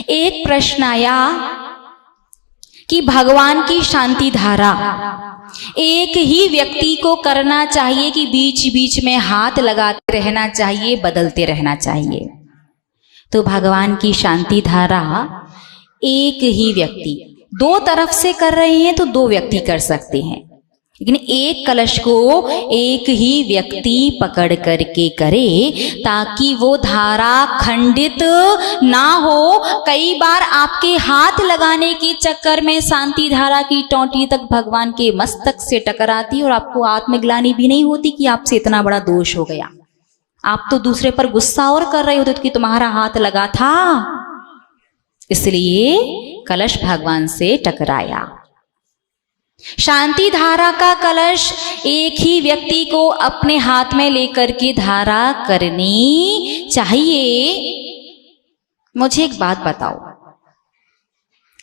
एक प्रश्न आया कि भगवान की शांति धारा एक ही व्यक्ति को करना चाहिए कि बीच बीच में हाथ लगाते रहना चाहिए, बदलते रहना चाहिए? तो भगवान की शांति धारा एक ही व्यक्ति, दो तरफ से कर रहे हैं तो दो व्यक्ति कर सकते हैं, लेकिन एक कलश को एक ही व्यक्ति पकड़ करके करे ताकि वो धारा खंडित ना हो। कई बार आपके हाथ लगाने के चक्कर में शांति धारा की टोंटी तक भगवान के मस्तक से टकराती और आपको आत्मग्लानि भी नहीं होती कि आपसे इतना बड़ा दोष हो गया। आप तो दूसरे पर गुस्सा और कर रहे होते कि तुम्हारा हाथ लगा था, इसलिए कलश भगवान से टकराया। शांति धारा का कलश एक ही व्यक्ति को अपने हाथ में लेकर के धारा करनी चाहिए। मुझे एक बात बताओ,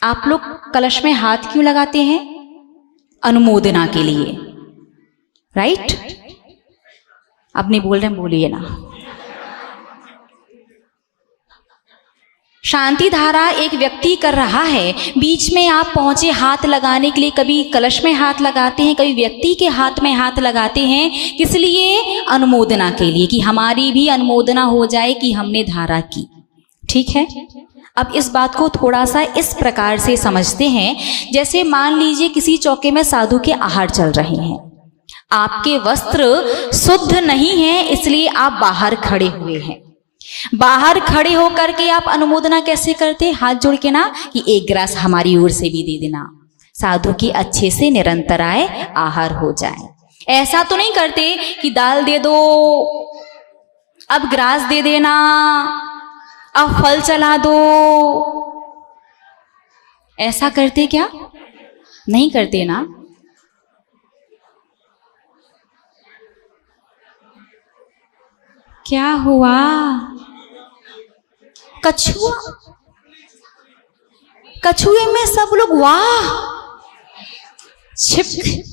आप लोग कलश में हाथ क्यों लगाते हैं? अनुमोदना के लिए, राइट? अब नहीं बोल रहे, बोलिए ना। शांति धारा एक व्यक्ति कर रहा है, बीच में आप पहुंचे हाथ लगाने के लिए। कभी कलश में हाथ लगाते हैं, कभी व्यक्ति के हाथ में हाथ लगाते हैं। किस लिए? अनुमोदना के लिए, कि हमारी भी अनुमोदना हो जाए कि हमने धारा की। ठीक है, अब इस बात को थोड़ा सा इस प्रकार से समझते हैं। जैसे मान लीजिए किसी चौके में साधु के आहार चल रहे हैं, आपके वस्त्र शुद्ध नहीं है, इसलिए आप बाहर खड़े हुए हैं। बाहर खड़े होकर के आप अनुमोदना कैसे करते? हाथ जोड़ के ना, कि एक गिलास हमारी ओर से भी दे देना, साधु की अच्छे से निरंतर आए आहार हो जाए। ऐसा तो नहीं करते कि दाल दे दो, अब ग्रास दे देना, अब फल चला दो। ऐसा करते क्या? नहीं करते ना। क्या हुआ? कछुआ, कछुए में सब लोग वाह छिप गए।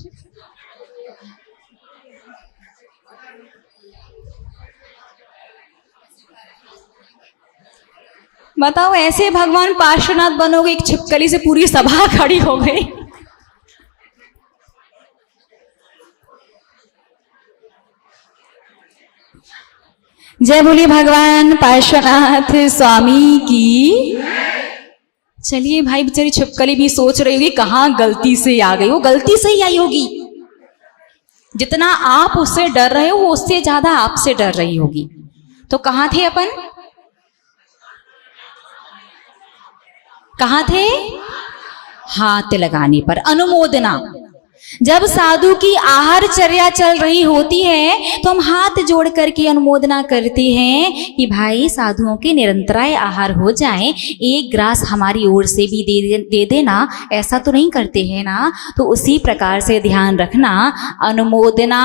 बताओ, ऐसे भगवान पार्श्वनाथ बनोगे, एक छिपकली से पूरी सभा खड़ी हो गई। जय बोलिए भगवान पार्श्वनाथ स्वामी की। चलिए भाई, बेचारी छिपकली भी सोच रही होगी कहाँ गलती से आ गई। वो गलती से ही आई होगी। जितना आप उससे डर रहे हो, वो उससे ज्यादा आपसे डर रही होगी। तो कहाँ थे अपन? कहाँ थे? हाथ लगाने पर, अनुमोदना। जब साधु की आहार चर्या चल रही होती है तो हम हाथ जोड़ करके अनुमोदना करते हैं कि भाई साधुओं के निरंतराय आहार हो जाए, एक ग्रास हमारी ओर से भी दे देना। ऐसा तो नहीं करते हैं ना। तो उसी प्रकार से ध्यान रखना, अनुमोदना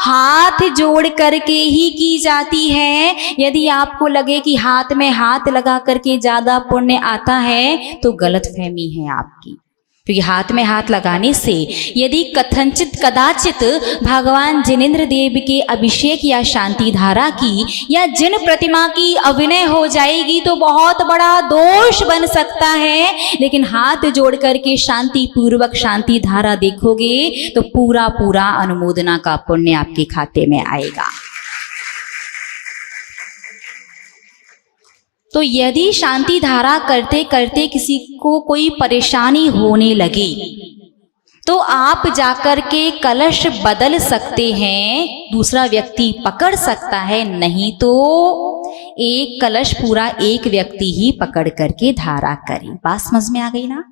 हाथ जोड़ करके ही की जाती है। यदि आपको लगे कि हाथ में हाथ लगा करके ज्यादा पुण्य आता है तो गलतफहमी है आपकी, क्योंकि हाथ में हाथ लगाने से यदि कथनचित कदाचित भगवान जिनेंद्र देव के अभिषेक या शांति धारा की या जिन प्रतिमा की अभिनय हो जाएगी तो बहुत बड़ा दोष बन सकता है। लेकिन हाथ जोड़ करके शांति पूर्वक शांति धारा देखोगे तो पूरा पूरा अनुमोदना का पुण्य आपके खाते में आएगा। तो यदि शांति धारा करते करते किसी को कोई परेशानी होने लगे तो आप जाकर के कलश बदल सकते हैं, दूसरा व्यक्ति पकड़ सकता है। नहीं तो एक कलश पूरा एक व्यक्ति ही पकड़ करके धारा करे। बात समझ में आ गई ना?